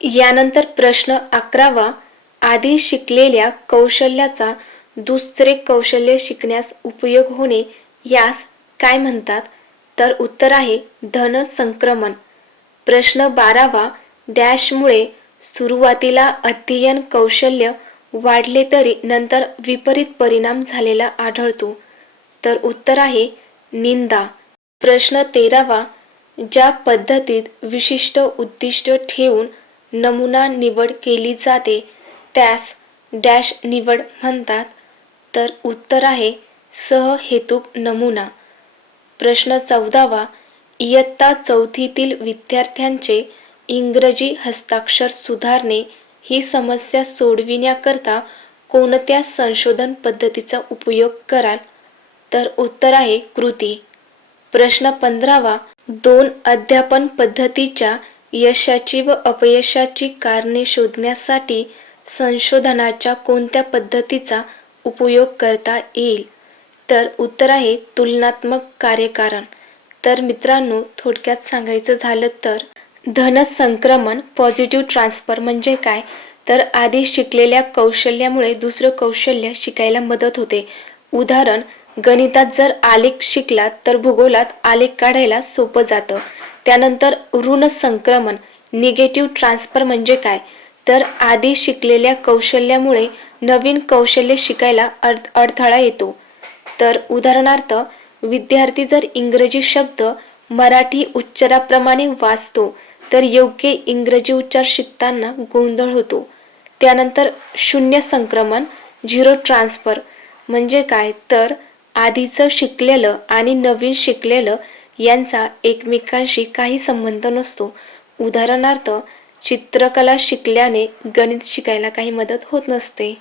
यानंतर प्रश्न अकरावा आधी शिकलेल्या कौशल्याचा दुसरे कौशल्य शिकण्यास उपयोग होणे यास काय म्हणतात? तर उत्तर आहे धन संक्रमण. प्रश्न बारावा डॅशमुळे सुरुवातीला अध्ययन कौशल्य वाढले तरी नंतर विपरीत परिणाम झालेला आढळतो. तर उत्तर आहे निंदा. प्रश्न तेरावा ज्या पद्धतीत विशिष्ट उद्दिष्ट ठेवून नमुना निवड केली जाते. त्यास डॅश निवड म्हणतात. तर उत्तर आहे सहहेतुक नमुना. प्रश्न चौदावा इयत्ता चौथीतील विद्यार्थ्यांचे इंग्रजी हस्ताक्षर सुधारणे ही समस्या सोडविण्याकरता कोणत्या संशोधन पद्धतीचा उपयोग कराल? तर उत्तर आहे कृती. प्रश्न पंधरावा दोन अध्यापन पद्धतीच्या यशाची व अपयशाची कारणे शोधण्यासाठी संशोधनाच्या कोणत्या पद्धतीचा उपयोग करता येईल? तर उत्तर आहे तुलनात्मक कार्यकारण. तर मित्रांनो थोडक्यात सांगायचं झालं तर धनसंक्रमण पॉझिटिव्ह ट्रान्सफर म्हणजे काय? तर आधी शिकलेल्या कौशल्यामुळे दुसरं कौशल्य शिकायला मदत होते. उदाहरण गणितात जर आलेख शिकलात तर भूगोलात आलेख काढायला सोपं जातं. त्यानंतर ऋण संक्रमण निगेटिव्ह ट्रान्सफर म्हणजे काय? तर आधी शिकलेल्या कौशल्यामुळे नवीन कौशल्य शिकायला अड अडथळा येतो. तर उदाहरणार्थ विद्यार्थी जर इंग्रजी शब्द मराठी उच्चाराप्रमाणे वाचतो तर योग्य इंग्रजी उच्चार शिकताना गोंधळ होतो. त्यानंतर शून्य संक्रमण झिरो ट्रान्सफर म्हणजे काय? तर आधीचं शिकलेलं आणि नवीन शिकलेलं यांचा एकमेकांशी काही संबंध नसतो. उदाहरणार्थ चित्रकला शिकल्याने गणित शिकायला काही मदत होत नसते.